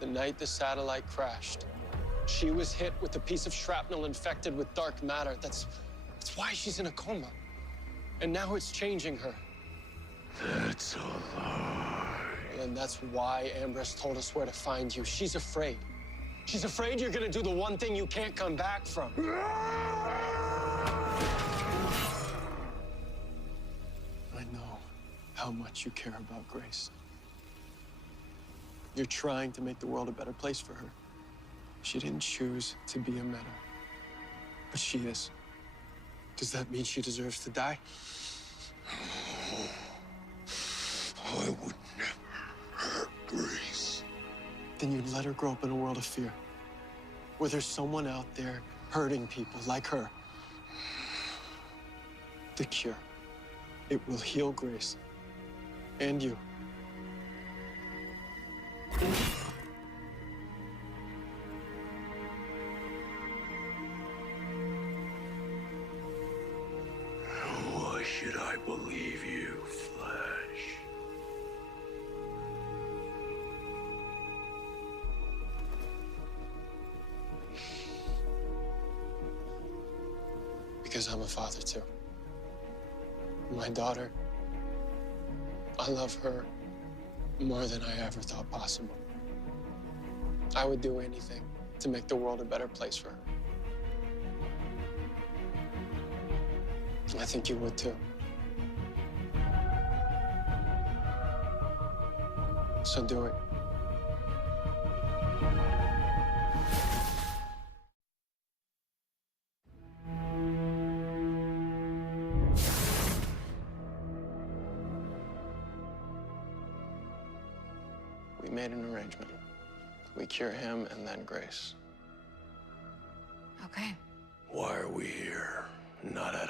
The night the satellite crashed, she was hit with a piece of shrapnel infected with dark matter. That's why she's in a coma. And now it's changing her. That's a lie. And that's why Ambrose told us where to find you. She's afraid. She's afraid you're gonna do the one thing you can't come back from. I know how much you care about Grace. You're trying to make the world a better place for her. She didn't choose to be a meadow, but she is. Does that mean she deserves to die? I would never hurt Grace. Then you'd let her grow up in a world of fear, where there's someone out there hurting people like her. The cure. It will heal Grace and you. Why should I believe you, Flash? Because I'm a father, too. My daughter, I love her more than I ever thought possible. I would do anything to make the world a better place for her. I think you would, too. So do it. We made an arrangement. We cure him and then Grace. Okay. Why are we here? Not at